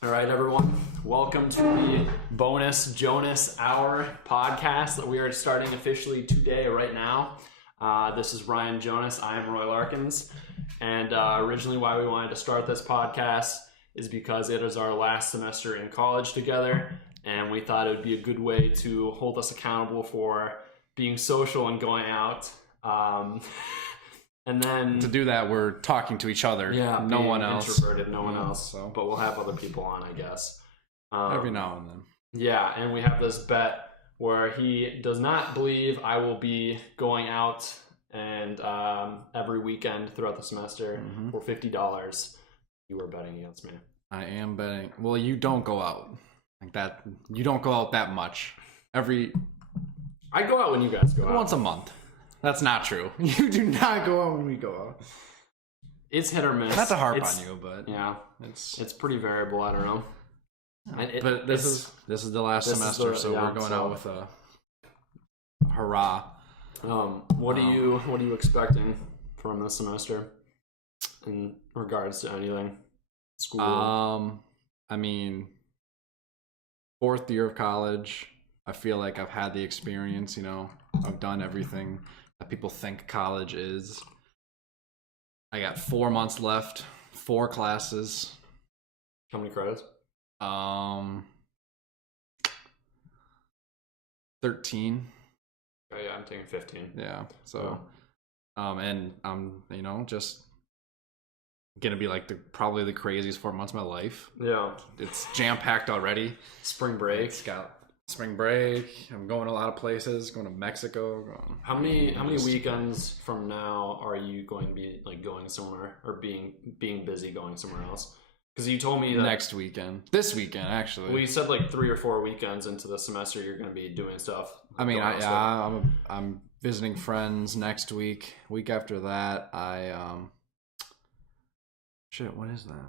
All right, everyone. Welcome to the Bonus Jonas Hour podcast that we are starting officially today, right now. This is Ryan Jonas. I am Roy Larkins. And originally why we wanted to start this podcast is because it is our last semester in college together. And we thought it would be a good way to hold us accountable for being social and going out. And then to do that, we're talking to each other. Yeah, no one else. Introverted, no one else. So. But we'll have other people on, I guess. Every now and then. Yeah, and we have this bet where he does not believe I will be going out and every weekend throughout the semester for $50. You are betting against me. I am betting. Well, you don't go out like that. You don't go out that much. I go out when you guys go out. Once a month. That's not true. You do not go out when we go out. It's hit or miss. Not to harp on you, but yeah, it's pretty variable. I don't know. But this is the last semester, so we're going out with a hurrah. What are you expecting from this semester in regards to anything? School. I mean, fourth year of college. I feel like I've had the experience. You know, I've done everything that people think college is. I got 4 months left, 4 classes. How many credits? 13. Oh, yeah, I'm taking 15. Yeah. So, and I'm, just gonna be like probably the craziest 4 months of my life. Yeah. It's jam-packed already. Spring break. It's got spring break. I'm going a lot of places. Going to Mexico. How many weekends from now are you going to be like going somewhere or being busy going somewhere else? Because you told me that this weekend actually. Well, you said like 3 or 4 weekends into the semester you're going to be doing stuff. I mean, I'm visiting friends next week. Week after that, what is that?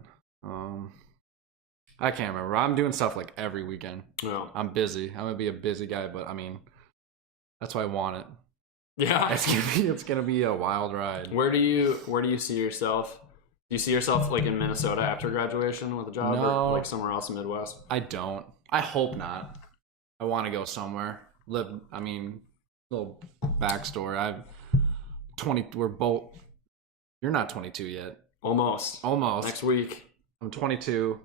I can't remember. I'm doing stuff like every weekend. Yeah. I'm busy. I'm gonna be a busy guy, but I mean, that's why I want it. Yeah. It's gonna be a wild ride. Where do you see yourself? Do you see yourself like in Minnesota after graduation with a job, or like somewhere else in the Midwest? I don't. I hope not. I want to go somewhere. Little backstory. We're both. You're not 22 yet. Almost. Next week. I'm 22.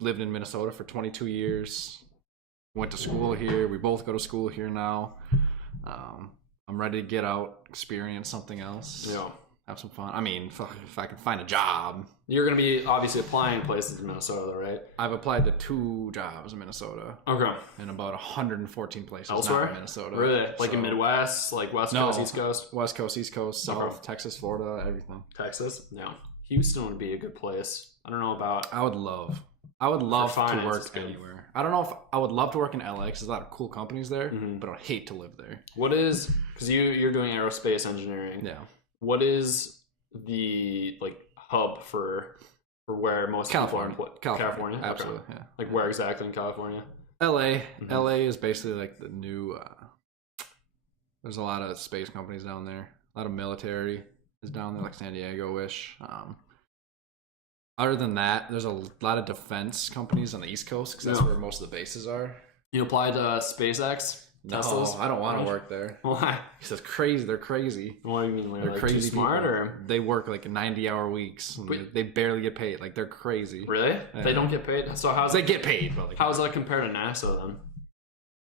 Lived in Minnesota for 22 years. Went to school here. We both go to school here now. I'm ready to get out, experience something else. Yeah. Have some fun. I mean, if I can find a job. You're going to be obviously applying places in Minnesota, though, right? I've applied to 2 jobs in Minnesota. Okay. In about 114 places. Elsewhere? Not in Minnesota. Really? Like in Midwest? Like West Coast, East Coast? West Coast, East Coast, South, Texas, Florida, everything. Texas? Yeah. Houston would be a good place. I don't know about... I would love to work anywhere. I don't know if I would love to work in LA because there's a lot of cool companies there, but I would hate to live there. What is, because you're doing aerospace engineering. Yeah. What is the like hub for where most people are employed? California? Absolutely, okay. yeah. Like where exactly in California? LA. LA is basically like the new, there's a lot of space companies down there. A lot of military is down there, like San Diego-ish. Other than that, there's a lot of defense companies on the East Coast because that's where most of the bases are. You applied to SpaceX? No, Teslas? I don't want to work there. Why? Because it's crazy. They're crazy. What do you mean? They're like crazy. Too smart, people. Or they work like 90-hour weeks. They barely get paid. Like they're crazy. Really? Yeah. They don't get paid. So they get paid? But how's that compared to NASA then?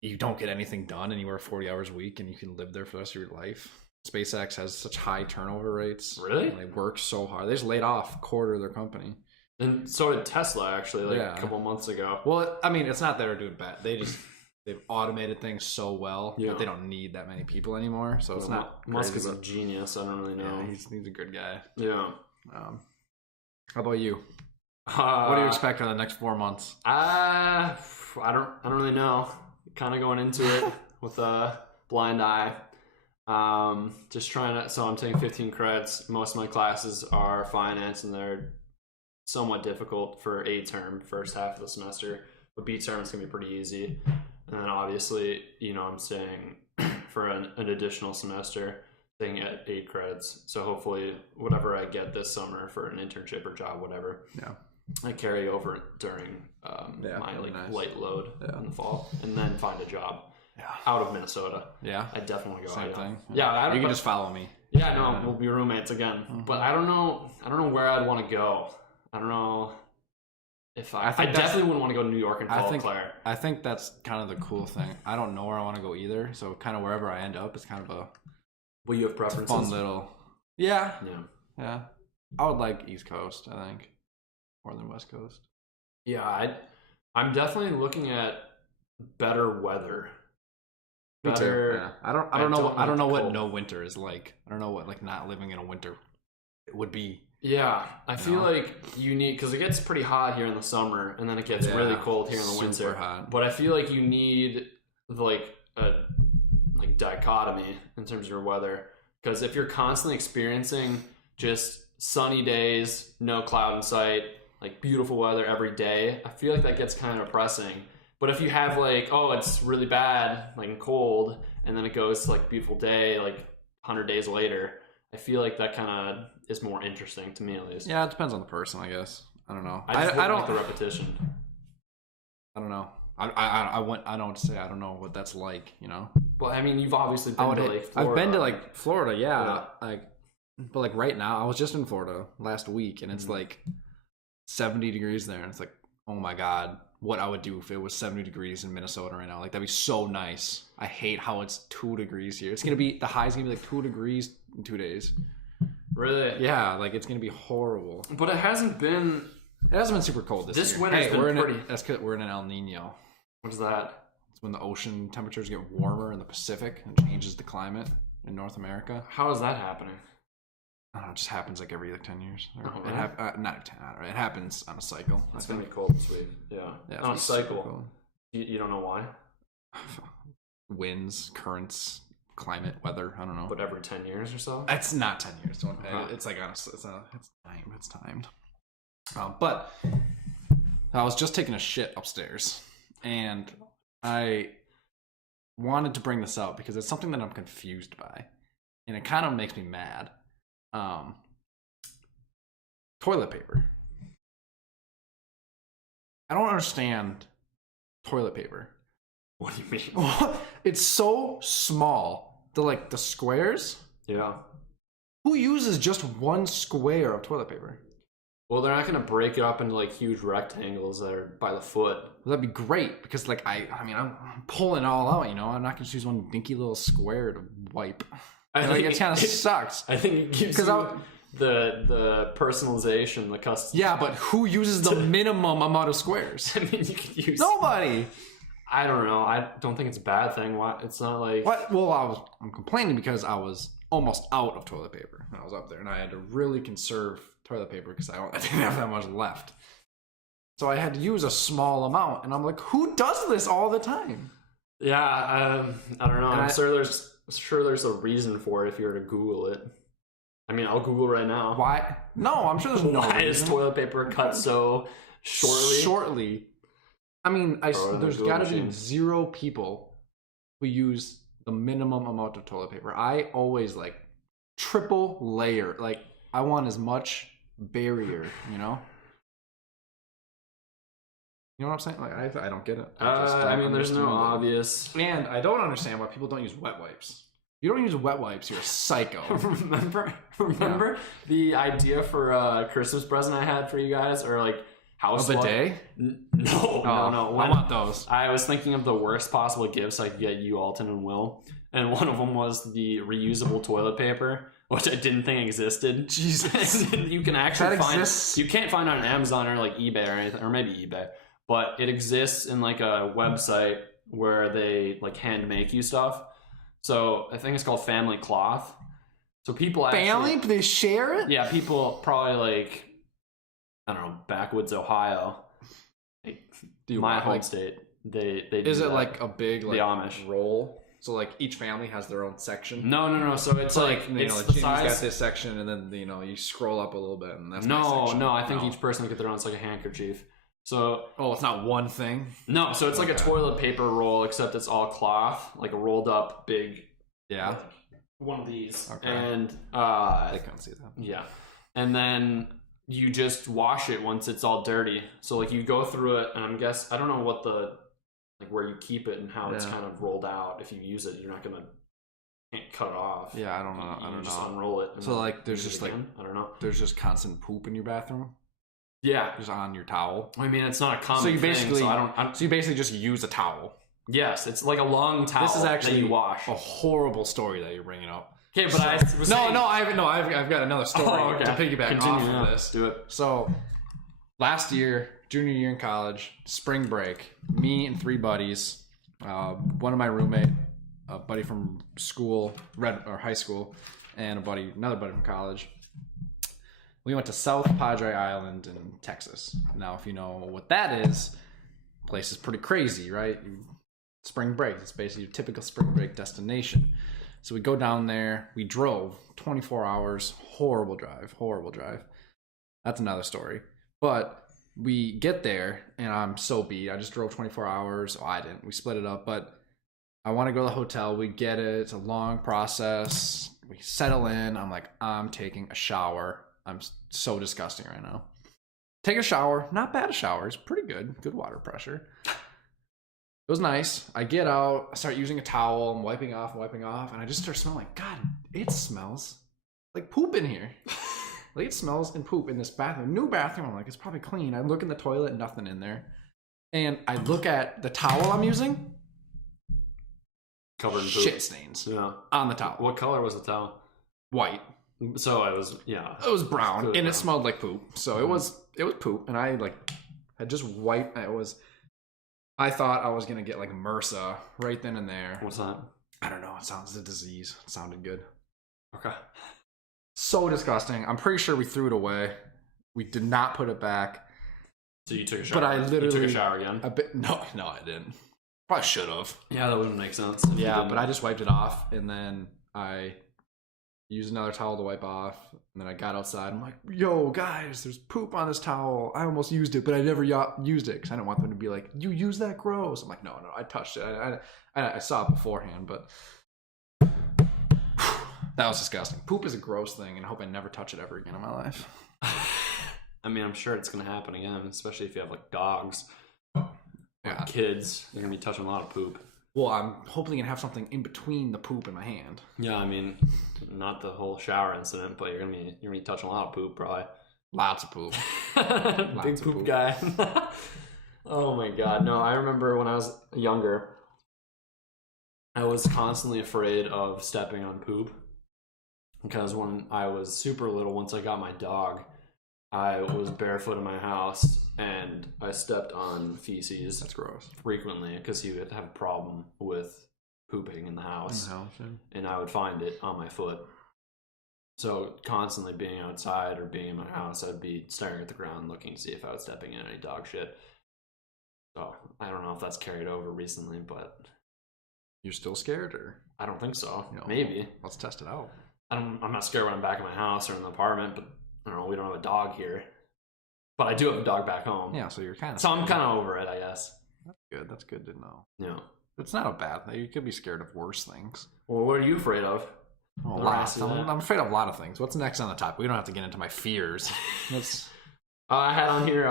You don't get anything done, and you work 40 hours a week, and you can live there for the rest of your life. SpaceX has such high turnover rates. Really? And they work so hard. They just laid off a quarter of their company. And so did Tesla, actually, a couple months ago. Well, I mean, it's not that they're doing bad. They've automated things so well that they don't need that many people anymore. So it's not. Musk is a genius. I don't really know. Yeah, he's a good guy. Yeah. How about you? What do you expect on the next 4 months? I don't really know. Kind of going into it with a blind eye. Just trying to. So I'm taking 15 credits. Most of my classes are finance, and they're somewhat difficult for A term, first half of the semester. But B term is gonna be pretty easy. And then obviously, I'm staying for an additional semester, staying at 8 credits. So hopefully, whatever I get this summer for an internship or job, whatever, I carry over during my like light load in the fall, and then find a job out of Minnesota. Yeah, I definitely go. Same thing. Yeah, you can just follow me. Yeah, no, we'll be roommates again. But I don't know where I'd want to go. I don't know if I definitely wouldn't want to go to New York and fall Claire. I think that's kind of the cool thing. I don't know where I want to go either, so kind of wherever I end up is kind of a. Well, you have preferences. Fun little. Yeah. I would like East Coast, I think, more than West Coast. Yeah, I'm definitely looking at better weather. Me too. Yeah. I don't know what no winter is like. I don't know what like not living in a winter it would be. Yeah, I feel like you need, because it gets pretty hot here in the summer, and then it gets really cold here in the winter. Super hot. But I feel like you need like a dichotomy in terms of your weather, because if you're constantly experiencing just sunny days, no cloud in sight, like beautiful weather every day, I feel like that gets kind of depressing. But if you have like, oh, it's really bad, like and cold, and then it goes to like beautiful day, like 100 days later, I feel like that kind of is more interesting to me, at least. Yeah, it depends on the person, I guess. I don't know. I don't like the repetition. I don't know. I don't know what to say. I don't know what that's like, you know. Well, I mean, you've obviously been to like Florida. I've been to like Florida, yeah. But like right now, I was just in Florida last week, and it's like 70 degrees there, and it's like, oh my god, what I would do if it was 70 degrees in Minnesota right now. Like, that'd be so nice. I hate how it's 2 degrees here. It's gonna be, the high's gonna be like 2 degrees in 2 days. Really? Yeah, like it's gonna be horrible. But it hasn't been super cold this year. This winter's been pretty. That's because we're in an El Nino. What is that? It's when the ocean temperatures get warmer in the Pacific and changes the climate in North America. How is that happening? I don't know, it just happens like every 10 years. Oh, really? Not 10, it happens on a cycle. It's going to be cold this week. Yeah. On a cycle. You don't know why? Winds, currents, climate, weather, I don't know. But every 10 years or so? It's not 10 years. It's like it's timed. But I was just taking a shit upstairs, and I wanted to bring this up because it's something that I'm confused by, and it kind of makes me mad. Toilet paper. I don't understand toilet paper. What do you mean? It's so small. The squares? Yeah. Who uses just one square of toilet paper? Well, they're not going to break it up into like huge rectangles that are by the foot. Well, that'd be great because like I'm pulling it all out, you know. I'm not going to use one dinky little square to wipe. I think it kind of sucks. I think it gives you the personalization, the custom. Yeah, but who uses the minimum amount of squares? I mean, you could use nobody. I don't know. I don't think it's a bad thing. Why? It's not like what? Well, I'm complaining because I was almost out of toilet paper when I was up there, and I had to really conserve toilet paper because I didn't have that much left. So I had to use a small amount, and I'm like, who does this all the time? Yeah, I don't know. I'm sure there's a reason for it if you were to Google it. I mean, I'll Google right now. Why? No, I'm sure there's no reason. Why is toilet paper cut so shortly? I mean, there's got to be 0 people who use the minimum amount of toilet paper. I always like triple layer. Like, I want as much barrier, you know? You know what I'm saying? Like, I don't get it. I mean, there's no obvious. And I don't understand why people don't use wet wipes. If you don't use wet wipes, you're a psycho. Remember the idea for a Christmas present I had for you guys, or like house? A bidet? No. I want those. I was thinking of the worst possible gifts I could get you, Alton and Will, and one of them was the reusable toilet paper, which I didn't think existed. Jesus, you can actually find. You can't find it on Amazon or like eBay or anything, or maybe eBay. But it exists in like a website where they like hand make you stuff. So I think it's called Family Cloth. So people actually, they share it? Yeah, people probably like, I don't know, backwoods Ohio, like my home state. They do is it that. Like a big like the Amish roll? So like each family has their own section. No. So it's like you know, Jimmy's got this section, and then you scroll up a little bit, and that's my section. I think each person get their own. It's like a handkerchief. So it's not one thing. No, so it's like a toilet paper roll, except it's all cloth, like a rolled up big. Yeah. One of these, okay. and I can't see that. Yeah, and then you just wash it once it's all dirty. So like you go through it, and I don't know what like where you keep it and how it's kind of rolled out. If you use it, you're not gonna can't cut it off. Yeah, I don't know. You just unroll it. So like there's just like I don't know. There's just constant poop in your bathroom. Yeah, just on your towel. I mean, it's not a common so you basically thing, so you basically just use a towel. Yes, it's like a long towel. This is actually that you wash. A horrible story that you're bringing up. Okay, but I've got another story to piggyback off of this. Do it. So last year, junior year in college, spring break, me and 3 buddies, one of my roommate, a buddy from school, high school, and another buddy from college. We went to South Padre Island in Texas. Now, if you know what that is, the place is pretty crazy, right? Spring break. It's basically your typical spring break destination. So we go down there. We drove 24 hours. Horrible drive. That's another story. But we get there, and I'm so beat. I just drove 24 hours. Oh, I didn't. We split it up. But I want to go to the hotel. We get it. It's a long process. We settle in. I'm like, I'm taking a shower. I'm so disgusting right now. Take a shower. Not bad a shower. It's pretty good. Good water pressure. It was nice. I get out. I start using a towel. I'm wiping off. And I just start smelling like, God, it smells like poop in here. Like it smells and poop in this bathroom. New bathroom. I'm like, it's probably clean. I look in the toilet. Nothing in there. And I look at the towel I'm using. Covered in shit poop. Stains. Yeah. On the towel. What color was the towel? White. So it was, yeah. It was brown, and it smelled like poop. So it was poop, and I had just wiped. I thought I was gonna get like MRSA right then and there. What's that? I don't know. It sounds a disease. It sounded good. Okay. So disgusting. I'm pretty sure we threw it away. We did not put it back. So you took a shower. But I literally took a shower again. No, I didn't. Probably should have. Yeah, that wouldn't make sense. Yeah, but I just wiped it off, and then I used another towel to wipe off, and then I got outside. I'm like, yo, guys, there's poop on this towel. I almost used it, but I never used it because I didn't want them to be like, you use that gross. I'm like, no, I touched it. I saw it beforehand, but that was disgusting. Poop is a gross thing, and I hope I never touch it ever again in my life. I mean, I'm sure it's going to happen again, especially if you have like dogs. Yeah. Kids, they're going to be touching a lot of poop. Well, I'm hopefully going to have something in between the poop and my hand. Yeah, I mean, not the whole shower incident, but you're gonna be touching a lot of poop, probably. Lots of poop. Big poop guy. Oh my god. No, I remember when I was younger, I was constantly afraid of stepping on poop. Because when I was super little, once I got my dog, I was barefoot in my house and I stepped on feces. That's gross. Frequently, because he would have a problem with pooping in the house. And I would find it on my foot. So constantly being outside or being in my house, I'd be staring at the ground looking to see if I was stepping in any dog shit. So I don't know if that's carried over recently, but you're still scared, or I don't think so. Maybe. Let's test it out. I'm not scared when I'm back in my house or in the apartment, but I don't know, we don't have a dog here. But I do have a dog back home. Yeah, so you're kind of So I'm kind of over it, I guess. That's good to know. Yeah. It's not a bad thing. You could be scared of worse things. Well, what are you afraid of? Oh, lots. I'm afraid of a lot of things. What's next on the topic? We don't have to get into my fears. I had on here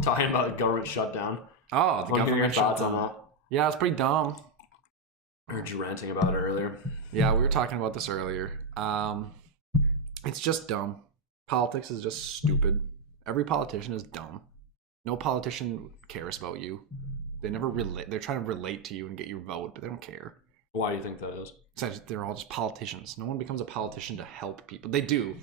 talking about the government shutdown. Oh, the government shutdown. On that. Yeah, it's pretty dumb. I heard you ranting about it earlier. Yeah, we were talking about this earlier. It's just dumb. Politics is just stupid. Every politician is dumb. No politician cares about you. They never relate. They're trying to relate to you and get your vote, but they don't care. Why do you think that is? They're all just politicians. No one becomes a politician to help people. They do.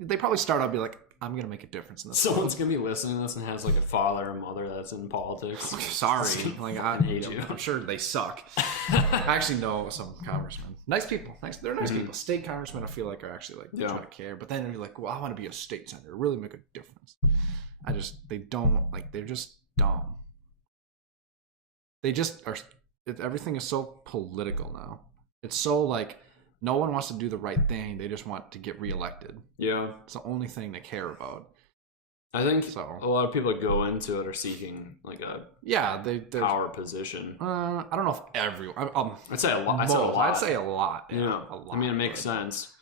They probably start out and be like, I'm going to make a difference in this. Someone's going to be listening to this and has like a father or mother that's in politics. Sorry. Like, I hate you. I'm sure they suck. I actually know some congressmen. Nice people. They're nice people. State congressmen, I feel like, are actually like, they try to care. But then you're like, well, I want to be a state senator. Really make a difference. They don't, like, they're just dumb. They just are, everything is so political now. It's so like, no one wants to do the right thing. They just want to get reelected. Yeah. It's the only thing they care about. I think a lot of people that go into it are seeking like a power position. I don't know if everyone. I'd say a lot. I'd say a lot. Yeah. A lot. I mean, it makes sense.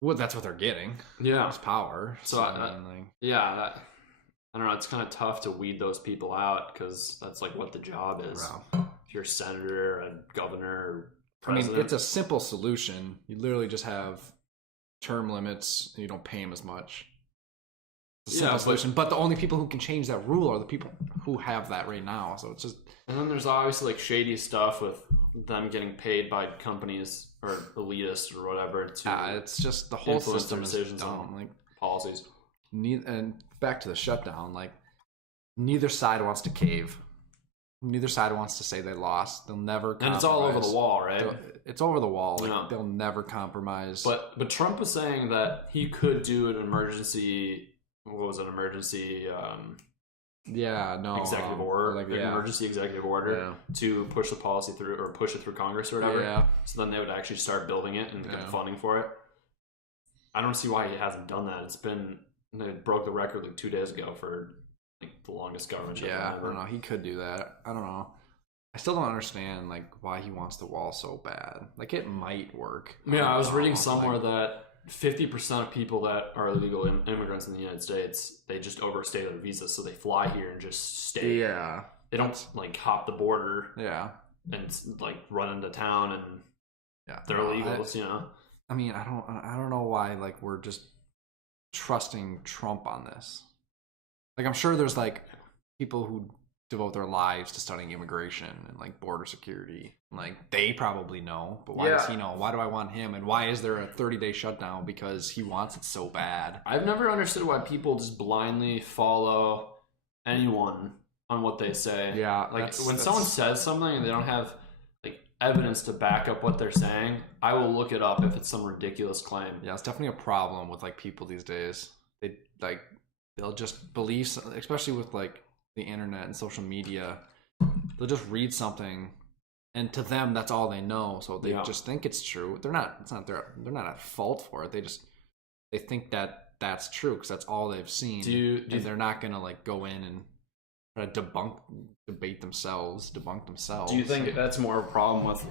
Well, that's what they're getting. Yeah. It's power. So, I don't know. It's kind of tough to weed those people out because that's like what the job is. Wow. If you're a senator, a governor, or president. I mean, it's a simple solution. You literally just have term limits and you don't pay them as much. It's a simple solution. But the only people who can change that rule are the people who have that right now. So it's just... And then there's obviously like shady stuff with them getting paid by companies or elitists or whatever to it's just the whole system is dumb. Like policies. And back to the shutdown, like neither side wants to cave. Neither side wants to say they lost. They'll never compromise. And it's all over the wall, right? It's over the wall. Like, they'll never compromise. But Trump was saying that he could do an emergency... What was it? Emergency... executive order, emergency executive order to push the policy through or push it through Congress or whatever. Yeah. So then they would actually start building it and get funding for it. I don't see why he hasn't done that. They broke the record like 2 days ago for like the longest government shutdown ever. I don't know. He could do that. I don't know. I still don't understand like why he wants the wall so bad. Like it might work. I was reading somewhere that 50% of people that are illegal immigrants in the United States, they just overstay their visas, so they fly here and just stay. Yeah. They don't like hop the border. Yeah. And like run into town and they're illegals, you know. I mean, I don't know why like we're just trusting Trump on this. Like I'm sure there's like people who devote their lives to studying immigration and like border security. Like they probably know, but why does he know? Why do I want him? And why is there a 30-day shutdown? Because he wants it so bad. I've never understood why people just blindly follow anyone on what they say. Yeah, like when someone says something and they don't have like evidence to back up what they're saying, I will look it up if it's some ridiculous claim. Yeah, it's definitely a problem with like people these days. They'll just believe, especially with like the internet and social media, they'll just read something and to them that's all they know, so they just think it's true. They're not at fault for it. They think that that's true because that's all they've seen. And they're not gonna like go in and try to debunk themselves. Do you think that's more a problem with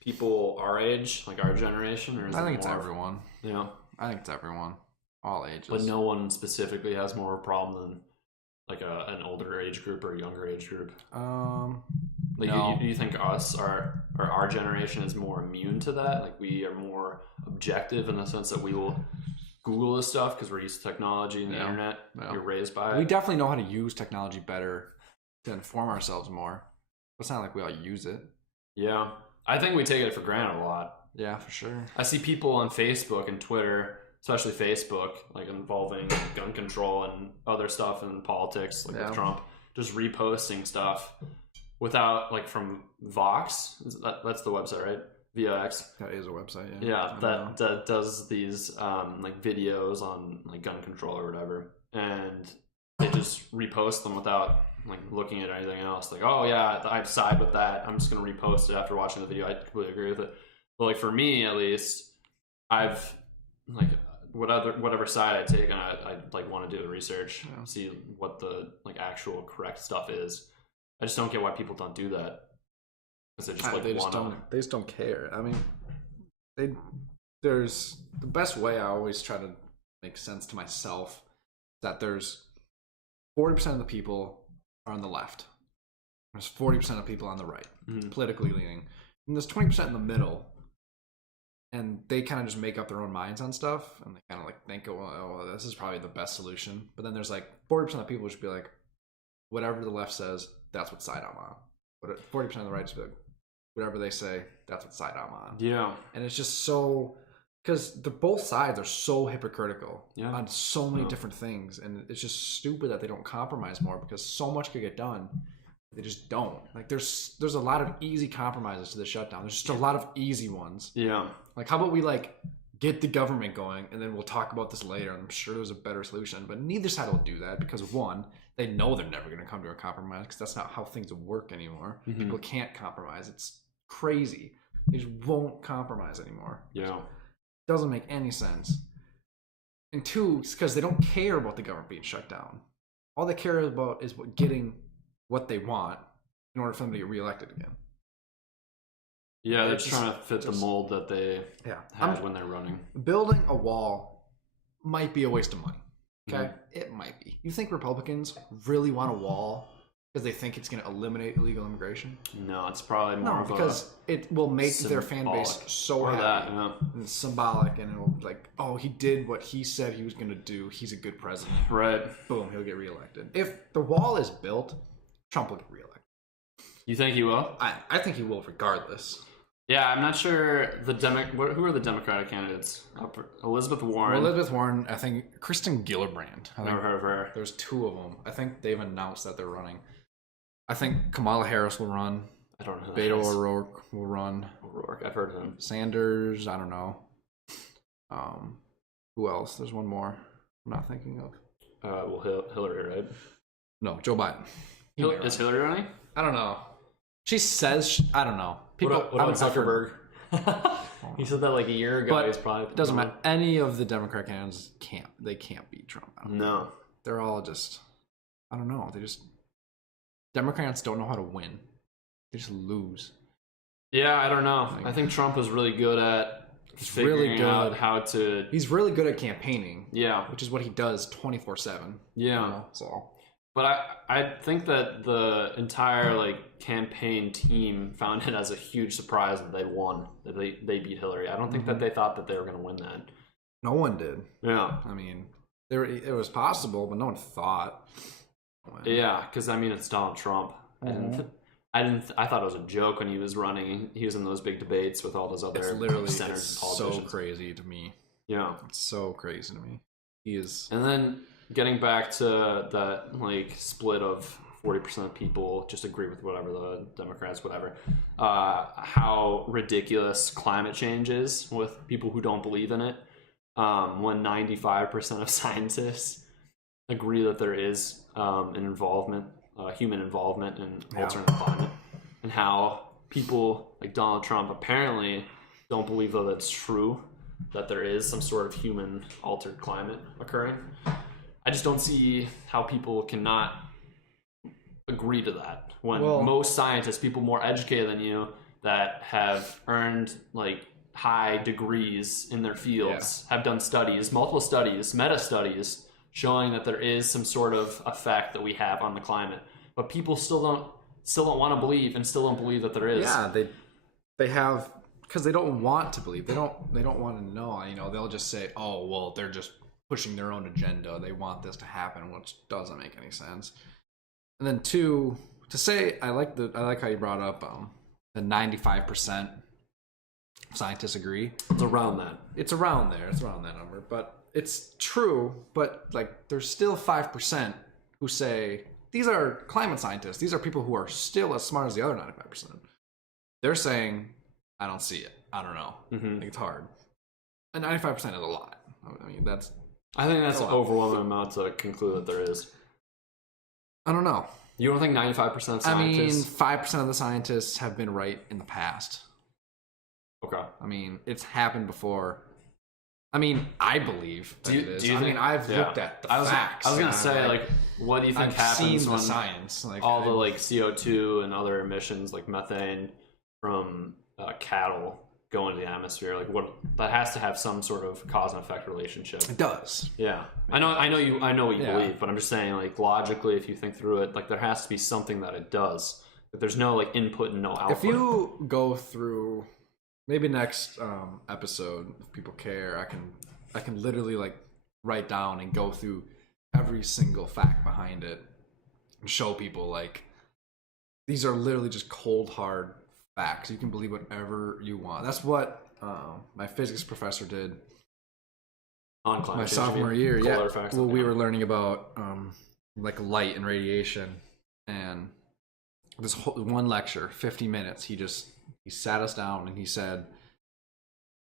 people our age, like our generation, or is I think it's everyone. Yeah, I think it's everyone, all ages. But no one specifically has more of a problem than like an older age group or a younger age group. Like, no. Do you think our generation is more immune to that? Like we are more objective in the sense that we will Google this stuff because we're used to technology and the internet. You're raised by it. We definitely know how to use technology better to inform ourselves more. It's not like we all use it. Yeah, I think we take it for granted a lot. Yeah, for sure. I see people on Facebook and Twitter, especially Facebook, like involving gun control and other stuff in politics, like with Trump, just reposting stuff without, like, from Vox. That's the website, right? VOX. That is a website, yeah. Yeah, that does these like videos on like gun control or whatever, and they just repost them without like looking at anything else. Like, oh yeah, I side with that. I'm just gonna repost it after watching the video. I completely agree with it. But like for me, at least, I've like whatever side I take, and I like want to do the research, see what the like actual correct stuff is. I just don't get why people don't do that. Because they just don't care. I mean, there's the best way I always try to make sense to myself that there's 40% of the people are on the left. There's 40% of people on the right, politically leaning, and there's 20% in the middle. And they kind of just make up their own minds on stuff, and they kind of like think, oh, this is probably the best solution. But then there's like 40% of people should be like, whatever the left says, that's what side I'm on. But 40% of the right should be like, whatever they say, that's what side I'm on. Yeah. And it's just so, because both sides are so hypocritical on so many different things, and it's just stupid that they don't compromise more, because so much could get done. They just don't. Like there's a lot of easy compromises to the shutdown. There's just a lot of easy ones. Yeah. Like how about we like get the government going, and then we'll talk about this later. I'm sure there's a better solution, but neither side will do that because one, they know they're never going to come to a compromise because that's not how things work anymore. People can't compromise. It's crazy. They just won't compromise anymore. Yeah. It doesn't make any sense. And two, it's because they don't care about the government being shut down. All they care about is getting what they want in order for them to get reelected again. Yeah, they're trying to fit the mold that they Yeah. had when they're running. Building a wall might be a waste of money. Okay? It might be. You think Republicans really want a wall because they think it's going to eliminate illegal immigration? No, it's probably more of because it will make their fan base so happy. And it's symbolic, and it'll like, oh, he did what he said he was going to do. He's a good president. Right. Boom, he'll get reelected. If the wall is built, Trump will get reelected. You think he will? I think he will regardless. Yeah, I'm not sure who are the Democratic candidates? Elizabeth Warren. Well, Elizabeth Warren, I think Kristen Gillibrand. Never heard of her. There's two of them. I think they've announced that they're running. I think Kamala Harris will run. I don't know. Beto O'Rourke will run. O'Rourke, I've heard of him. Sanders, I don't know. Who else? There's one more I'm not thinking of. Well, Hillary, right? No, Joe Biden. Is Hillary running? I don't know. She says, I don't know. People, what about Zuckerberg? He said that like a year ago. But he's probably it doesn't matter. Any of the Democrat candidates can't beat Trump. No. They're all just, I don't know. Democrats don't know how to win. They just lose. Yeah, I don't know. I think Trump was really good at figuring out how to... He's really good at campaigning. Yeah. Which is what he does 24/7. Yeah. So... But I think that the entire like campaign team found it as a huge surprise that they won, that they beat Hillary. I don't think that they thought that they were going to win that. No one did. Yeah. I mean, it was possible, but no one thought. Yeah, because I mean it's Donald Trump. I thought it was a joke when he was running. He was in those big debates with all those other senators and politicians. So crazy to me. Yeah, it's so crazy to me. He is. And then getting back to that like split of 40% of people just agree with whatever the Democrats, whatever. How ridiculous climate change is with people who don't believe in it. When 95% of scientists agree that there is human involvement in altering the climate, and how people like Donald Trump apparently don't believe that that's true, that there is some sort of human altered climate occurring. I just don't see how people cannot agree to that when most scientists, people more educated than you that have earned like high degrees in their fields, have done studies, multiple studies, meta studies, showing that there is some sort of effect that we have on the climate, but people still don't want to believe and still don't believe that there is. Yeah, they have, because they don't want to believe. They don't want to know. You know, they'll just say, "Oh, well, they're just pushing their own agenda. They want this to happen," which doesn't make any sense. And then two, to say, I like how you brought up the 95% scientists agree. It's around that. It's around there. It's around that number, but it's true. But like, there's still 5% who say these are climate scientists. These are people who are still as smart as the other 95%. They're saying, I don't see it. I don't know. I think it's hard. And 95% is a lot. I mean, I think that's an overwhelming amount to conclude that there is. I don't know. You don't think 95% of scientists... I mean, 5% of the scientists have been right in the past. Okay. I mean, it's happened before. I mean, I believe that it is. Do you think, I've looked at the facts. I was going to say, like, what do you think happens when science, like, all the like CO2 and other emissions, like methane from cattle, go into the atmosphere? Like, what that has to have some sort of cause and effect relationship. It does. Yeah, I know what you believe, but I'm just saying, like, logically, if you think through it, like, there has to be something that it does. If there's no like input and no output. If you go through, maybe next episode, if people care, I can literally like write down and go through every single fact behind it and show people like these are literally just cold hard facts. You can believe whatever you want. That's what my physics professor did on climate my sophomore year. Yeah, well, we were learning about like light and radiation, and this whole one lecture, 50 minutes, he sat us down and he said,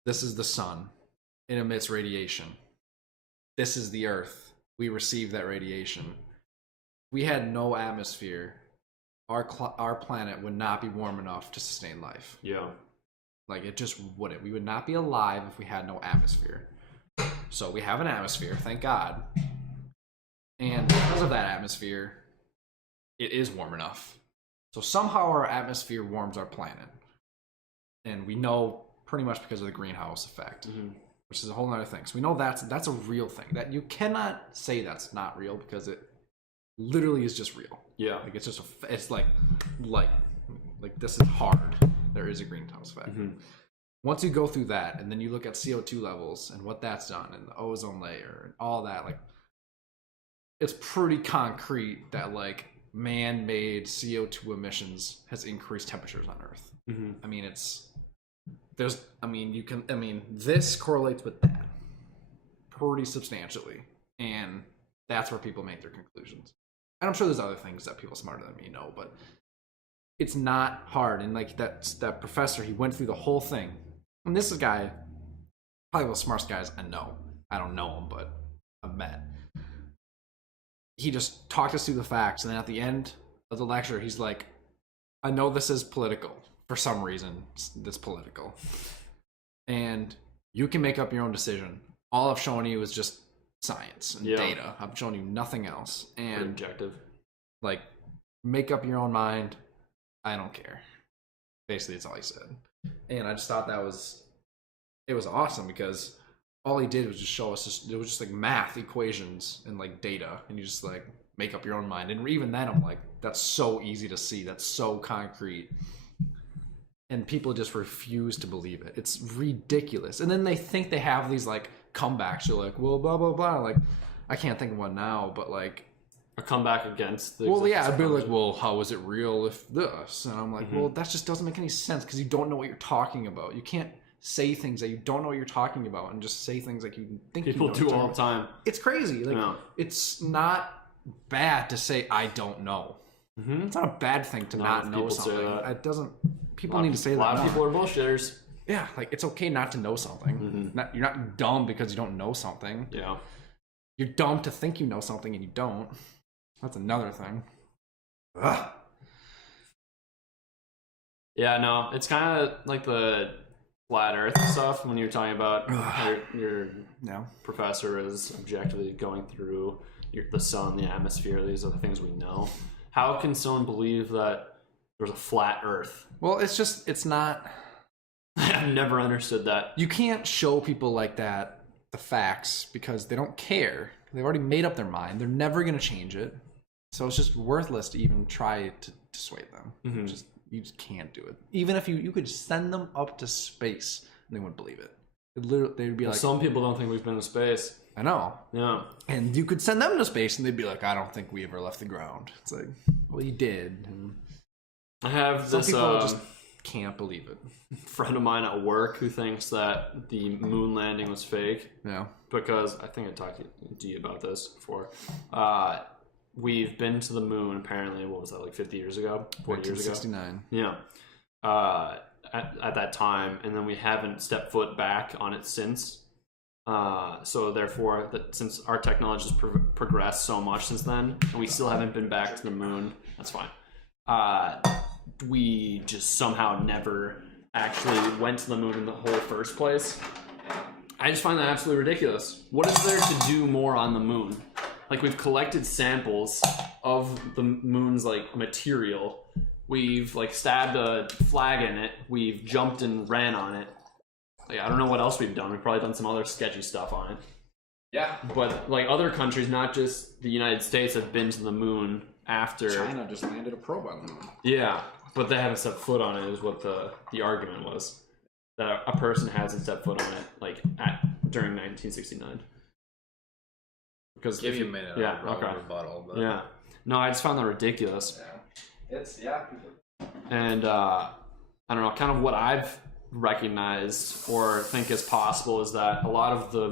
"This is the sun. It emits radiation. This is the earth. We receive that radiation. We had no atmosphere. Our planet would not be warm enough to sustain life." Yeah. Like, it just wouldn't. We would not be alive if we had no atmosphere. So we have an atmosphere, thank God. And because of that atmosphere, it is warm enough. So somehow our atmosphere warms our planet. and we know pretty much because of the greenhouse effect, which is a whole other thing. So we know that's a real thing. That you cannot say that's not real because it literally is just real. Yeah. Like it's just it's like light. Like this is hard. There is a greenhouse effect. Once you go through that, and then you look at CO2 levels and what that's done, and the ozone layer and all that, like it's pretty concrete that like man-made CO2 emissions has increased temperatures on Earth. I mean, this correlates with that pretty substantially, and that's where people make their conclusions. And I'm sure there's other things that people smarter than me know, but it's not hard. And like that professor, he went through the whole thing. And this is a guy, probably one of the smartest guys I know. I don't know him, but I've met. He just talked us through the facts, and then at the end of the lecture, he's like, I know this is political. For some reason, it's political. And you can make up your own decision. All I've shown you is just science and data. I've shown you nothing else. And objective. Like, make up your own mind. I don't care. Basically, that's all he said. And I just thought it was awesome because all he did was just show us, it was just like math equations and like data. And you just like make up your own mind. And even then, I'm like, that's so easy to see. That's so concrete. And people just refuse to believe it. It's ridiculous. And then they think they have these like comebacks. You're like, well, blah, blah, blah. Like, I can't think of one now, but like, a comeback against the I'd be like, well, how is it real if this? And I'm like, well, that just doesn't make any sense because you don't know what you're talking about. You can't say things that you don't know what you're talking about and just say things like you think people do all the time. It's crazy. Like, it's not bad to say I don't know. It's not a bad thing to not know something. It doesn't. People need to say that. A lot of people are bullshitters. Yeah, like it's okay not to know something. You're not dumb because you don't know something. Yeah, you're dumb to think you know something and you don't. That's another thing. Ugh. Yeah, no, it's kind of like the flat Earth stuff when you're talking about your professor is objectively going through the sun, the atmosphere. These are the things we know. How can someone believe that there's a flat Earth? Well, it's not. I've never understood that. You can't show people like that the facts because they don't care. They've already made up their mind. They're never going to change it. So it's just worthless to even try to dissuade them. You just can't do it. Even if you could send them up to space, and they wouldn't believe it. They'd be like, some people don't think we've been to space. I know. Yeah. And you could send them to space, and they'd be like, I don't think we ever left the ground. It's like, well, you did. And I have some this people just can't believe it. Friend of mine at work who thinks that the moon landing was fake. Yeah. Because I think I talked to you about this before. We've been to the moon, apparently, what was that, like 50 years ago? 40 years ago? 1969. Yeah. At that time, and then we haven't stepped foot back on it since. So therefore, since our technology has progressed so much since then, and we still haven't been back to the moon, that's fine. We just somehow never actually went to the moon in the whole first place. I just find that absolutely ridiculous. What is there to do more on the moon? Like, we've collected samples of the moon's like material. We've like stabbed a flag in it. We've jumped and ran on it. Like, I don't know what else we've done. We've probably done some other sketchy stuff on it. Yeah. But like other countries, not just the United States, have been to the moon after. China just landed a probe on the moon. Yeah, but they haven't stepped foot on it. Is what the argument was, that a person hasn't stepped foot on it like during 1969. Because give you a minute. Yeah. Okay. Rebuttal, but... Yeah. No, I just found that ridiculous. Yeah. And I don't know, kind of what I've recognized or think is possible is that a lot of the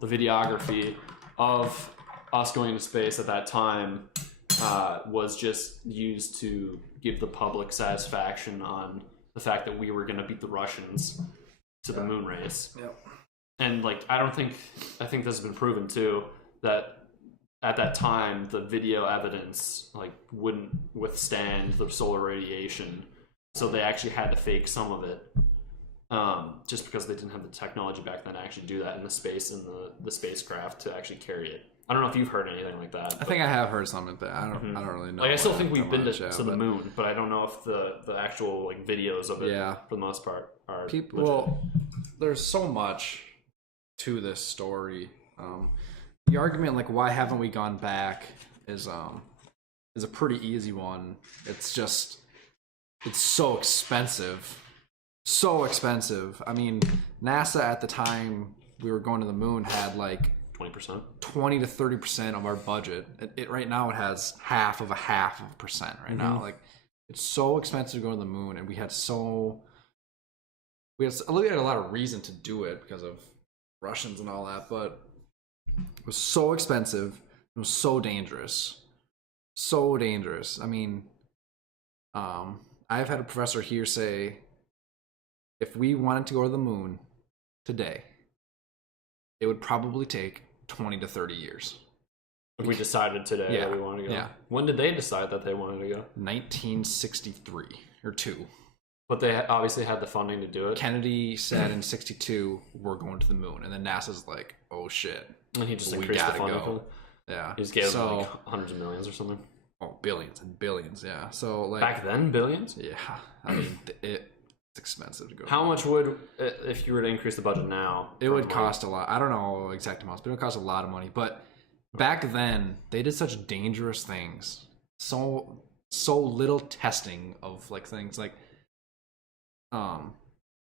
videography of us going to space at that time was just used to give the public satisfaction on the fact that we were going to beat the Russians to the moon race. Yep. And like, I think this has been proven too, that at that time the video evidence like wouldn't withstand the solar radiation, so they actually had to fake some of it, just because they didn't have the technology back then to actually do that in the space and the spacecraft to actually carry it. I don't know if you've heard anything like that. I think I have heard something like that. I don't really know. Like, I still think we've been to much, the moon, but I don't know if the actual like videos of it, for the most part, are people. legit. Well, there's so much to this story. The argument, like, why haven't we gone back, is a pretty easy one. It's just, it's so expensive. So expensive. I mean, NASA at the time we were going to the moon had like 20%, 20 to 30% of our budget. It right now it has half of a percent right now. Like, it's so expensive to go to the moon, and we had a lot of reason to do it because of Russians and all that, but it was so expensive. It was so dangerous. So dangerous. I mean, I've had a professor here say, if we wanted to go to the moon today, it would probably take 20 to 30 years. If we decided today that we wanted to go. Yeah. When did they decide that they wanted to go? 1963 or 2. But they obviously had the funding to do it. Kennedy said in 62, we're going to the moon. And then NASA's like, oh shit. And he just increased the funding. Go. Yeah. He just gave them like hundreds of millions or something. Oh, billions and billions, yeah. So like back then, billions? Yeah. I mean, it's expensive to go. How much would, if you were to increase the budget now? It would cost a lot. I don't know exact amounts, but it would cost a lot of money. But back then, they did such dangerous things. So little testing of like things like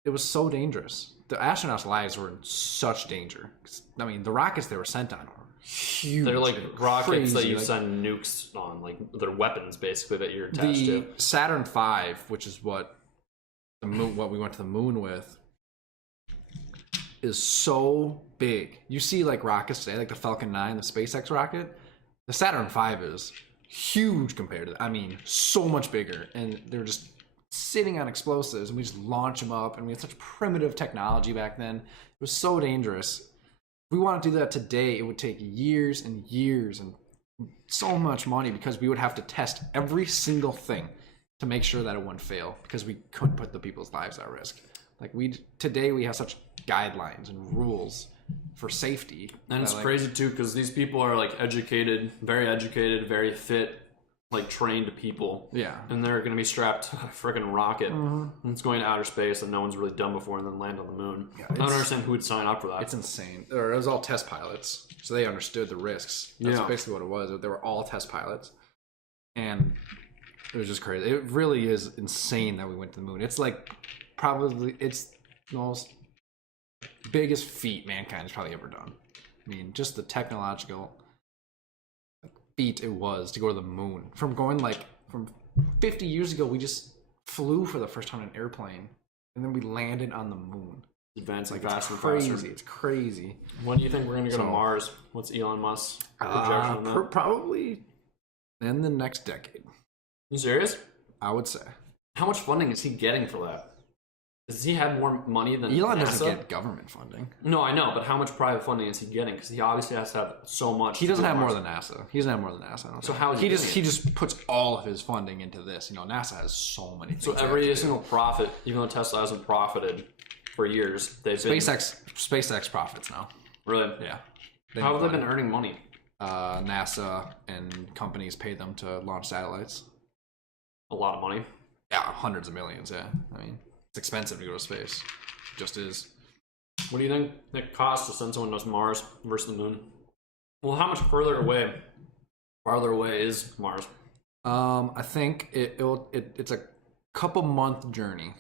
it was so dangerous. The astronauts' lives were in such danger. I mean, the rockets they were sent on were huge. They're like rockets crazy, that you send nukes on, like they're weapons basically that you're attached to. The Saturn V, which is what we went to the moon with, is so big. You see like rockets today, like the Falcon 9, the SpaceX rocket. The Saturn V is huge compared to that. I mean, so much bigger, and they're just sitting on explosives, and we just launch them up, and we had such primitive technology back then. It was so dangerous. If we want to do that today, it would take years and years and so much money, because we would have to test every single thing to make sure that it wouldn't fail, because we couldn't put the people's lives at risk. Like today we have such guidelines and rules for safety. And it's crazy too, because these people are like educated, very fit, like trained people. Yeah. And they're going to be strapped to a freaking rocket. And it's going to outer space that no one's really done before, and then land on the moon. Yeah, I don't understand who would sign up for that. It's insane. It was all test pilots, so they understood the risks. That's basically what it was. They were all test pilots. And it was just crazy. It really is insane that we went to the moon. It's like it's the most biggest feat mankind has probably ever done. I mean, just the technological feat it was to go to the moon. From 50 years ago, we just flew for the first time in an airplane, and then we landed on the moon. Advancing faster and faster. It's crazy. When do you think we're going to go to Mars? What's Elon Musk's projection on that? Probably in the next decade. You serious? I would say. How much funding is he getting for that? Does he have more money than Elon NASA? Doesn't get government funding. No, I know, but how much private funding is he getting? Because he obviously has to have so much. He doesn't have more than NASA. He doesn't have more than NASA. So how is he just puts all of his funding into this. You know, NASA has so many things. So every single profit, even though Tesla hasn't profited for years, SpaceX profits now. Really? Yeah. How have they been earning money? NASA and companies pay them to launch satellites. A lot of money. Yeah, hundreds of millions. Yeah, I mean, it's expensive to go to space. It just is. What do you think it costs to send someone to Mars versus the moon? Well, how much farther away is Mars? I think it's a couple month journey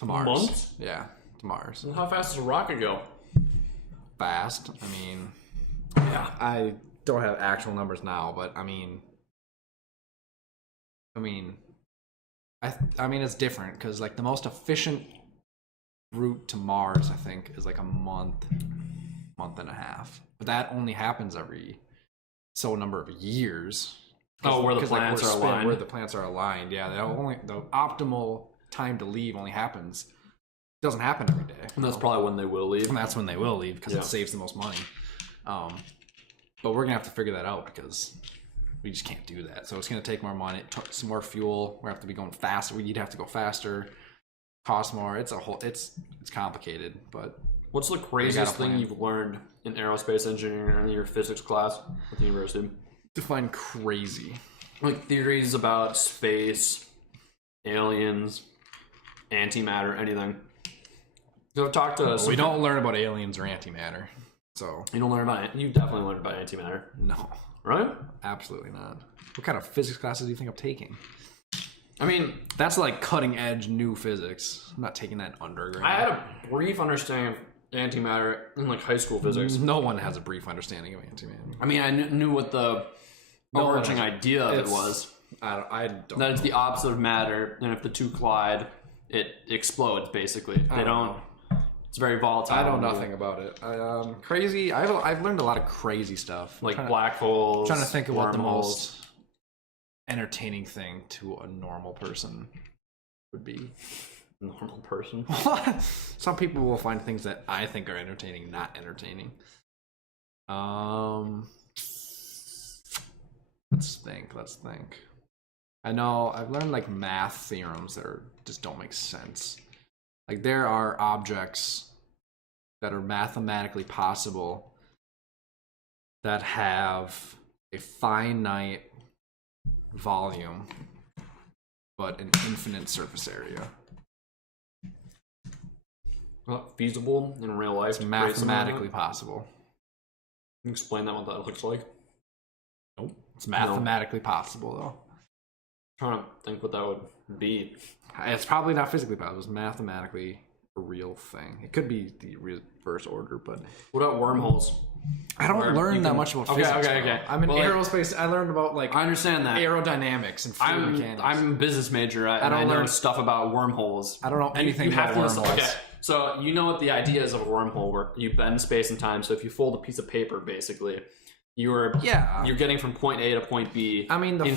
to Mars. Months? Yeah, to Mars. Well, how fast does a rocket go? Fast. I mean, yeah. I don't have actual numbers now, but I mean, it's different, because like the most efficient route to Mars, I think, is like a month and a half. But that only happens every number of years. Oh, where the planets are aligned. Where the planets are aligned. Yeah, the optimal time to leave only happens. It doesn't happen every day. And that's probably when they will leave. And that's when they will leave, because it saves the most money. But we're gonna have to figure that out, because we just can't do that. So it's going to take more money, some more fuel. We're going to have to be going faster. You'd have to go faster, cost more. It's complicated, but What's the craziest thing you've learned in aerospace engineering or in your physics class at the university? Define crazy. Like theories about space, aliens, antimatter, anything. So talk to us. We don't learn about aliens or antimatter. So you don't learn about it. You definitely learned about antimatter. No. Right? Absolutely not. What kind of physics classes do you think I'm taking? I mean, that's like cutting edge new physics. I'm not taking that undergrad. I had a brief understanding of antimatter in like high school physics. No one has a brief understanding of antimatter. I mean, I knew what the overarching idea of it was. I don't that it's the opposite of matter, and if the two collide, it explodes. Basically, they don't. It's very volatile. I know nothing about it. Crazy. I've learned a lot of crazy stuff. Like black holes. Trying to think of what the wormholes. most entertaining thing to a normal person would be. Normal person. Some people will find things that I think are entertaining not entertaining. Let's think. I know I've learned like math theorems that just don't make sense. Like there are objects that are mathematically possible that have a finite volume but an infinite surface area. Not feasible in real life. It's mathematically possible. Can you explain that what that looks like? Nope. It's mathematically possible though. I'm trying to think what that would be. It's probably not physically possible. It's mathematically a real thing. It could be the reverse order, but what about wormholes? I don't learn that much about physics. Okay. I'm in aerospace. I learned about like I understand that aerodynamics and fluid mechanics. I'm a business major. I know stuff about wormholes. I don't know anything about wormholes. Okay, so you know what the idea is of a wormhole, where you bend space and time. So if you fold a piece of paper, basically, you're getting from point A to point B. I mean, the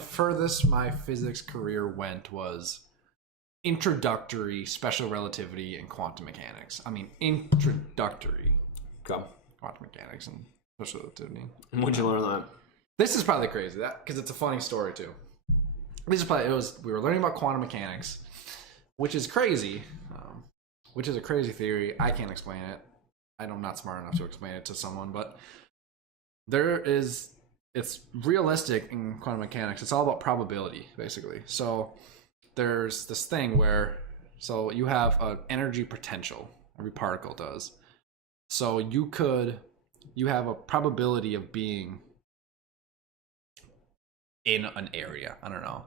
furthest my physics career went was introductory special relativity and quantum mechanics. I mean, introductory quantum mechanics and special relativity. And when'd you learn that? This is probably crazy, because it's a funny story too. We were learning about quantum mechanics, which is crazy, which is a crazy theory. I can't explain it. I'm not smart enough to explain it to someone, but it's realistic in quantum mechanics. It's all about probability, basically. So there's this thing where, you have an energy potential. Every particle does. So you have a probability of being in an area. I don't know.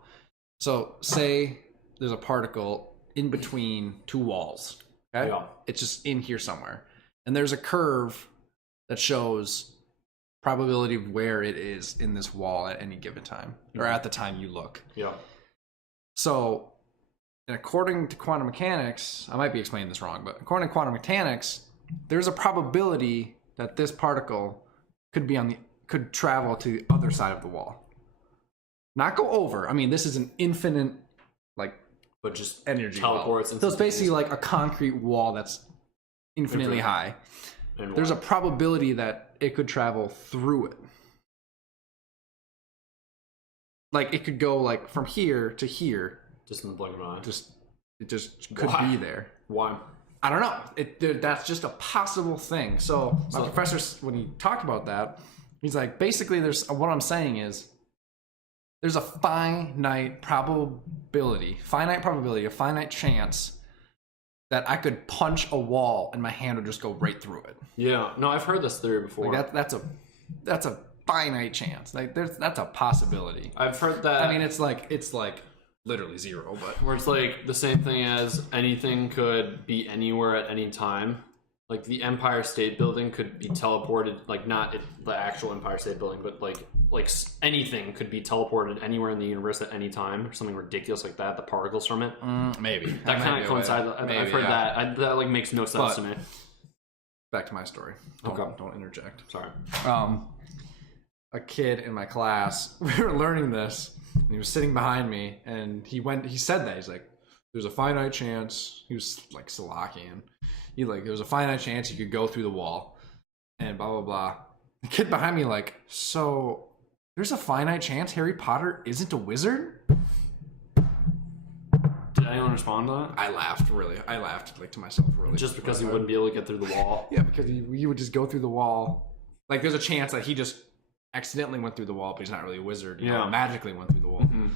So say there's a particle in between two walls. Okay? Yeah. It's just in here somewhere. And there's a curve that shows probability of where it is in this wall at any given time, or at the time you look. Yeah. So, and according to quantum mechanics, I might be explaining this wrong, but according to quantum mechanics, there's a probability that this particle could travel to the other side of the wall. Not go over. I mean, this is an infinite, but just energy teleports. So it's basically like a concrete wall that's infinitely high. There's a probability that it could travel through it. Like it could go from here to here. Just in the blink of an eye. It just could be there. Why? I don't know. That's just a possible thing. So my professor, when he talked about that, he's like, basically, what I'm saying is, there's a finite probability, a finite chance that I could punch a wall and my hand would just go right through it. Yeah, no, I've heard this theory before. That's a finite chance. That's a possibility. I've heard that. I mean, it's like literally zero, but where it's like the same thing as anything could be anywhere at any time. Like the Empire State Building could be teleported, not the actual Empire State Building, but like anything could be teleported anywhere in the universe at any time, or something ridiculous like that. The particles from it, maybe that kind of coincides. I've heard that. That makes no sense to me. Back to my story. Don't interject. Sorry. A kid in my class, we were learning this, and he was sitting behind me, and he said that he's like, there's a finite chance. He was like Salakian. There was a finite chance you could go through the wall, and blah blah blah. The kid behind me so there's a finite chance Harry Potter isn't a wizard? Did anyone respond to that? I laughed like to myself really. Just because he wouldn't be able to get through the wall. Yeah, because you would just go through the wall. Like there's a chance that he just accidentally went through the wall, but he's not really a wizard. You know, magically went through the wall. Mm-hmm.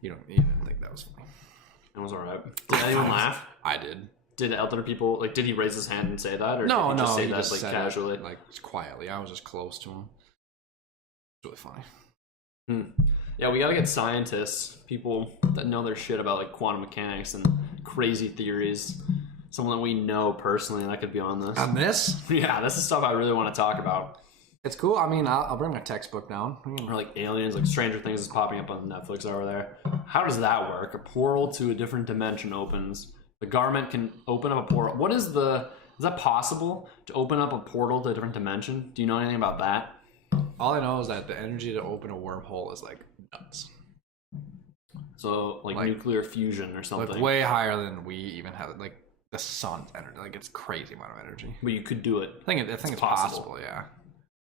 You didn't think that was funny. It was alright. Did anyone laugh? I did. Did other people, like, did he raise his hand and say that? Or No, did he just say he that, just like, said casually? It, like, quietly. I was just close to him. It's really funny. Yeah, we gotta get scientists, people that know their shit about, like, quantum mechanics and crazy theories. Someone that we know personally that could be on this. On this? Yeah, this is stuff I really want to talk about. It's cool. I mean, I'll bring my textbook down. Or like aliens, like Stranger Things is popping up on Netflix over there. How does that work? A portal to a different dimension opens. The government can open up a portal. Is that possible to open up a portal to a different dimension? Do you know anything about that? All I know is that the energy to open a wormhole is like nuts. So like nuclear fusion or something. Like way higher than we even have. Like the sun's energy. Like it's crazy amount of energy. But you could do it. I think it's possible. Yeah.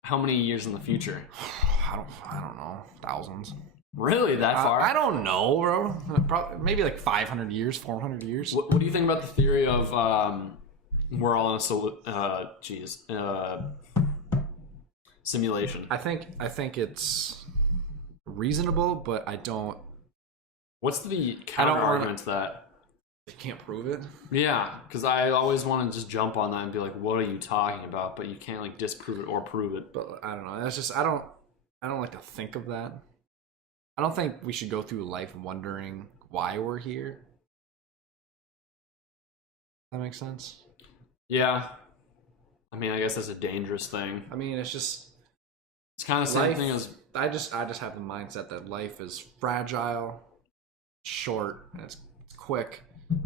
How many years in the future? I don't know. Thousands. Really? That far? I don't know, bro. Probably, maybe like 500 years, 400 years. What do you think about the theory of we're all in a simulation? I think it's reasonable, but I don't. What's the counter argument to that? You can't prove it. Yeah, because I always want to just jump on that and be like, "What are you talking about?" But you can't like disprove it or prove it. But I don't know. That's just I don't like to think of that. I don't think we should go through life wondering why we're here. That makes sense. Yeah, I mean, I guess that's a dangerous thing. I mean, it's kind of the same thing as I just have the mindset that life is fragile, short, and it's quick.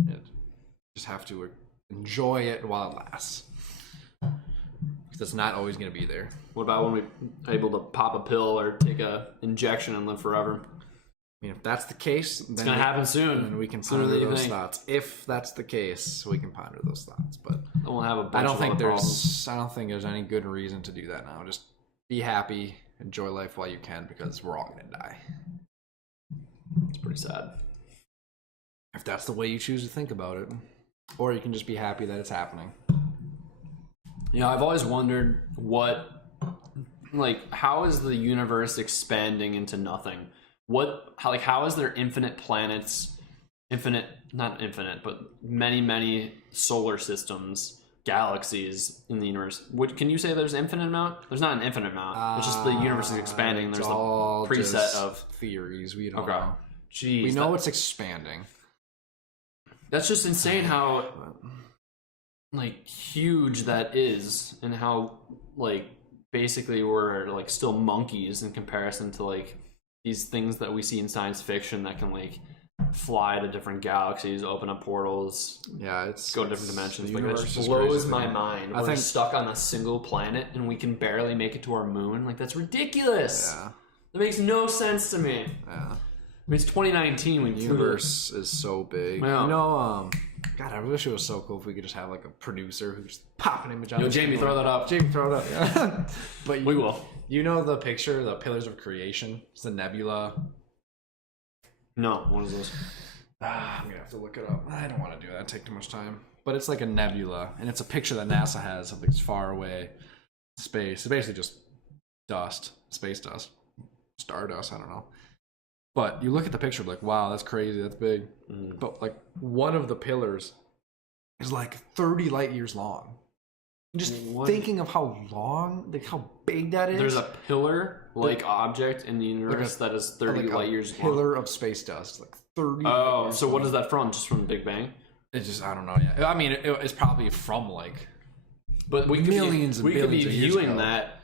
You just have to enjoy it while it lasts, because it's not always going to be there. What about when we're able to pop a pill or take a injection and live forever? I mean, if that's the case, then it's going to happen soon. Then we can ponder those thoughts. If that's the case, we can ponder those thoughts. But we'll have a bunch I don't think there's any good reason to do that now. Just be happy, enjoy life while you can, because we're all going to die. It's pretty sad. If that's the way you choose to think about it. Or you can just be happy that it's happening. You know, I've always wondered how is the universe expanding into nothing? How is there infinite planets, not infinite, but many, many solar systems, galaxies in the universe? Can you say there's an infinite amount? There's not an infinite amount. It's just the universe is expanding. There's a preset of theories. We don't know. Jeez, we know it's expanding. That's just insane how huge that is, and how basically we're still monkeys in comparison to these things that we see in science fiction that can fly to different galaxies, open up portals, go to different dimensions. It just blows my mind. We're stuck on a single planet and we can barely make it to our moon. That's ridiculous. Yeah. That makes no sense to me. Yeah. I mean, it's 2019. The universe is so big. Yeah. You know, God, I wish it was so cool if we could just have a producer who just pop an image on. Jamie, throw that up. Jamie, throw it up. Yeah. But we will. You know the picture, the Pillars of Creation? It's the nebula. No, what is this? I'm gonna have to look it up. I don't want to do that. It'd take too much time. But it's like a nebula, and it's a picture that NASA has of this far away space. It's basically just dust, space dust, stardust. I don't know. But you look at the picture, wow, that's crazy, that's big. But one of the pillars is 30 light years long. Just thinking of how long, how big that is. There's a pillar object in the universe that is 30 light years long. Pillar of space dust, 30. Oh, so what is that from? Just from the Big Bang? It's just, I don't know. Yeah, I mean, it's probably from but we millions could be viewing that.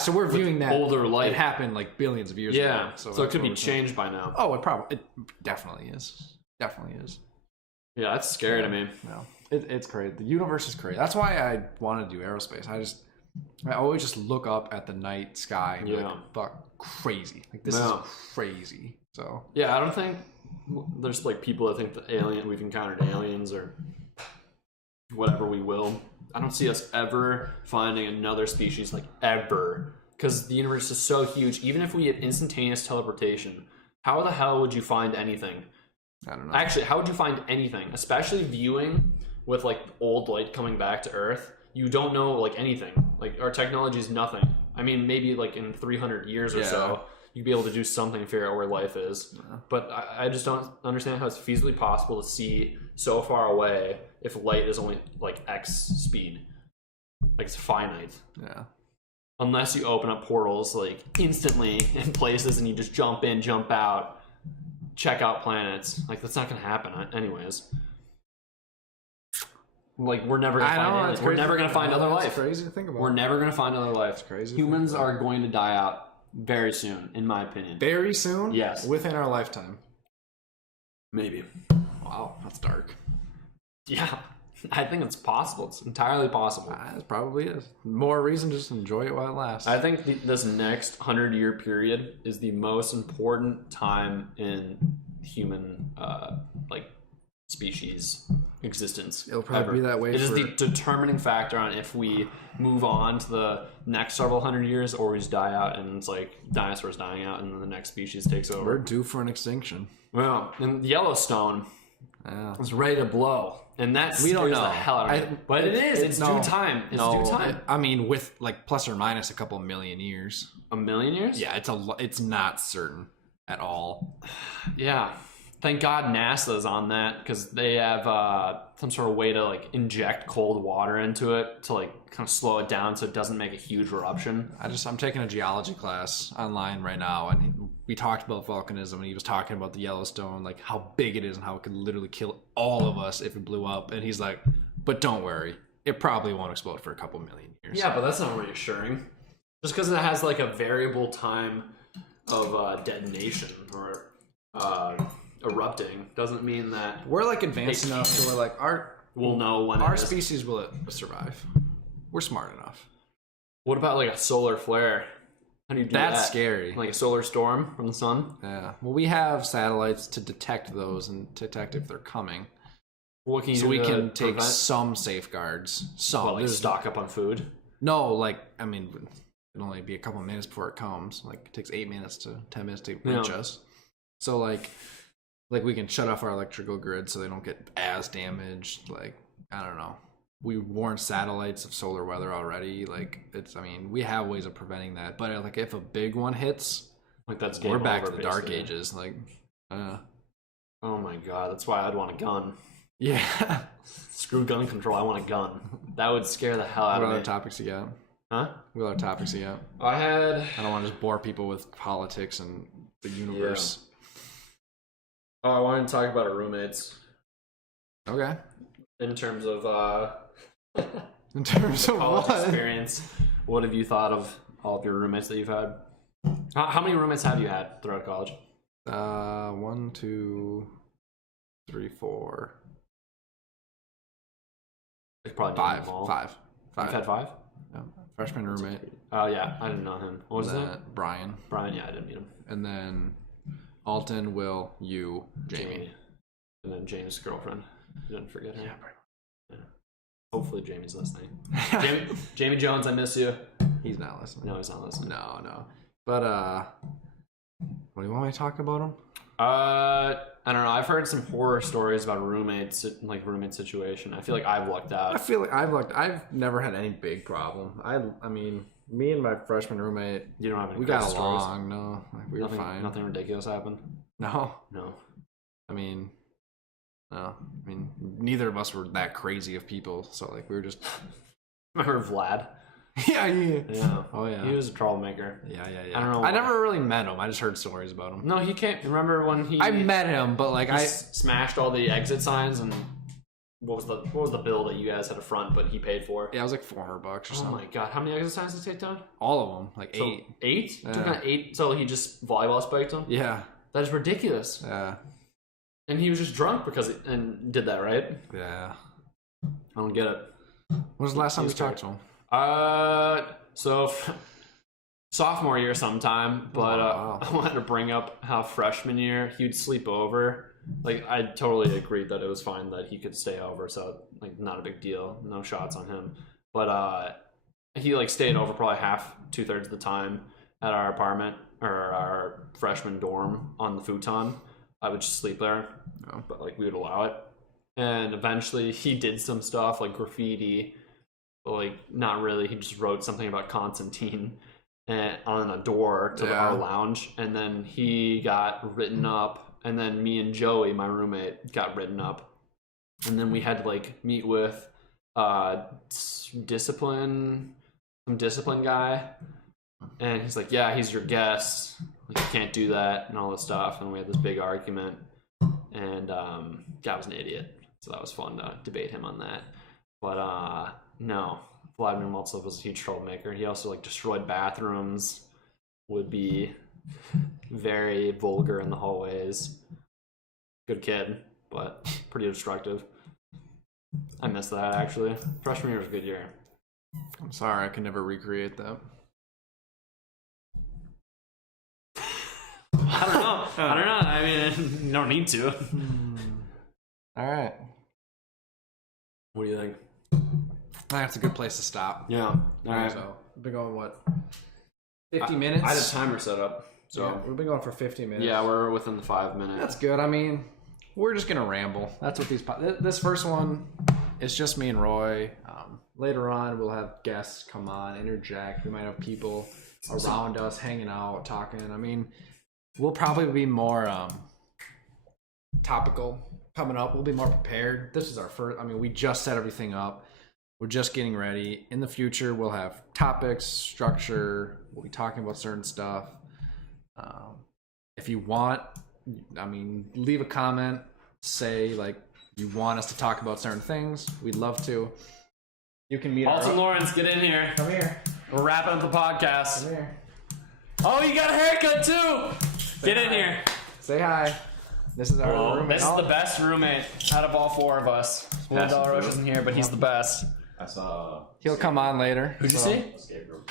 So we're viewing that older light. It happened billions of years ago. Yeah, so it could be changed by now. Oh, it definitely is. Definitely is. Yeah, that's scary to me. No, it's crazy. The universe is crazy. That's why I want to do aerospace. I always just look up at the night sky and be fuck, crazy. This is crazy. So yeah, I don't think there's people that think that we've encountered aliens or whatever we will. I don't see us ever finding another species ever, because the universe is so huge. Even if we had instantaneous teleportation, how the hell would you find anything? I don't know. Actually, how would you find anything, especially viewing with like old light coming back to Earth? You don't know like anything. Like our technology is nothing. I mean, maybe like in 300 years or so, you'd be able to do something and figure out where life is. Yeah. But I just don't understand how it's feasibly possible to see so far away if light is only like X speed. Like it's finite. Yeah. Unless you open up portals like instantly in places and you just jump in, jump out, check out planets. Like that's not gonna happen anyways. Like we're never gonna find we're never gonna find other life. Crazy to think about. We're never gonna find other life. It's crazy. Humans are going to die out very soon, in my opinion. Very soon? Yes. Within our lifetime. Maybe. Wow, that's dark. Yeah. I think it's possible. It's entirely possible. It probably is. More reason to just enjoy it while it lasts. I think this next 100-year period is the most important time in human like species existence. It'll probably be that way. It is the determining factor on if we move on to the next several hundred years or we just die out, and it's like dinosaurs dying out and then the next species takes over. We're due for an extinction. Well, and Yellowstone is ready to blow. And that's we don't know the hell out of it. But it's due time. It's due time. I mean, with like plus or minus a couple million years. A million years? Yeah, it's not certain at all. Yeah. Thank God NASA's on that, because they have some sort of way to like inject cold water into it to like kind of slow it down so it doesn't make a huge eruption. I'm taking a geology class online right now, and we talked about volcanism, and he was talking about the Yellowstone, like how big it is and how it could literally kill all of us if it blew up. And he's like, but don't worry, it probably won't explode for a couple million years. Yeah, but that's not reassuring. Just because it has like a variable time of detonation or erupting doesn't mean that we're like advanced enough to where like we'll know when our species will survive. We're smart enough. What about like a solar flare? How do you do that? That's scary. Like a solar storm from the sun? Yeah. Well, we have satellites to detect those and detect if they're coming. What can you so do we to can take prevent? Some safeguards. Some. Well, like stock up on food? No, like, I mean, it'll only be a couple minutes before it comes. Like, it takes 8 minutes to 10 minutes to reach us. So, like we can shut off our electrical grid so they don't get as damaged. Like, I don't know. We warned satellites of solar weather already. Like, we have ways of preventing that. But like, if a big one hits, like that's we're back to the dark ages. Like, oh my God, that's why I'd want a gun. Yeah. Screw gun control. I want a gun. That would scare the hell out of me. What other topics you got? Huh? What other topics you got? I don't want to just bore people with politics and the universe. Yeah. Oh, I wanted to talk about our roommates. Okay. In terms of college experience, what have you thought of all of your roommates that you've had? How many roommates have you had throughout college? 1, 2, 3, 4. Probably five. You've had 5? Yeah. Freshman roommate. Oh yeah, I didn't know him. What was that? Brian. Brian, yeah, I didn't meet him. And then Alton, Will, you, Jamie. And then James' girlfriend. You didn't forget her. Yeah. Hopefully Jamie's listening. Jamie Jones, I miss you. He's not listening. No, he's not listening. No. But what do you want me to talk about him? I don't know. I've heard some horror stories about roommates, like roommate situation. I feel like I've lucked out. I feel like I've never had any big problem. I mean, me and my freshman roommate, you don't have any. We got along. No, like, we were fine. Nothing ridiculous happened. No. I mean, neither of us were that crazy of people. So like, we were just. Remember Vlad? Yeah. Oh yeah. He was a troublemaker. Yeah. I don't know. I never really met him. I just heard stories about him. No, he can't. Remember when I met him, but like I smashed all the exit signs, and what was the bill that you guys had a front, but he paid for? Yeah, it was like $400 or something. Oh my God, how many exit signs did he take down? All of them, like 8. 8? Yeah. Took down 8. So he just volleyball spiked them. Yeah. That is ridiculous. Yeah. And he was just drunk and did that, right? Yeah. I don't get it. When was the last time you talked to him? So sophomore year sometime, but wow. I wanted to bring up how freshman year he'd sleep over. Like, I totally agreed that it was fine that he could stay over, so like not a big deal, no shots on him. But he like stayed over probably 2/3 of the time at our apartment or our freshman dorm on the futon. I would just sleep there, Oh. but like we would allow it. And eventually he did some stuff like graffiti, but like not really. He just wrote something about Constantine on a door to our lounge, and then he got written up, and then me and Joey, my roommate, got written up, and then we had to like meet with some discipline guy, and he's like, yeah, he's your guest, like you can't do that and all this stuff, and we had this big argument, and guy was an idiot, so that was fun to debate him on that. But no, Vladimir Maltsov was a huge troublemaker. He also like destroyed bathrooms, would be very vulgar in the hallways. Good kid, but pretty destructive. I miss that, actually. Freshman year was a good year. I'm sorry, I can never recreate that. I don't know. I mean, you don't need to. All right. What do you think? I think that's a good place to stop. Yeah. All right. So we've been going, what, 50 minutes? I had a timer set up. So yeah, we've been going for 50 minutes. Yeah, we're within the 5 minutes. That's good. I mean, we're just going to ramble. That's what this first one, it's just me and Roy. Later on, we'll have guests come on, interject. We might have people around us hanging out, talking. I mean, we'll probably be more topical coming up. We'll be more prepared. This is our first. I mean, we just set everything up. We're just getting ready. In the future, we'll have topics, structure. We'll be talking about certain stuff. If you want, I mean, leave a comment. Say, like, you want us to talk about certain things. We'd love to. You can meet Alton Lawrence, get in here. Come here. We're wrapping up the podcast. Come here. Oh, you got a haircut too. Get in here. Say hi. This is our roommate. This is the best roommate out of all 4 of us. Will Delroche isn't here, but he's the best. I saw. He'll come on later. Who'd you see? Escape Room.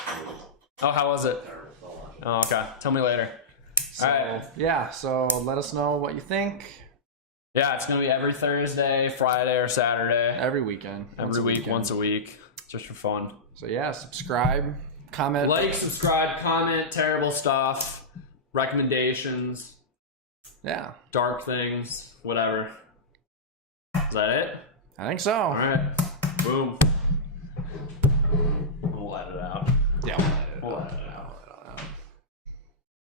Oh, how was it? Oh, okay. Tell me later. So, All right. yeah, so let us know what you think. Yeah, it's going to be every Thursday, Friday, or Saturday. Every weekend. Every week, once a week. Just for fun. So yeah, subscribe, comment. Like, subscribe, comment, terrible stuff, recommendations, Yeah. dark things, whatever. Is that it? I think so. All right. Boom.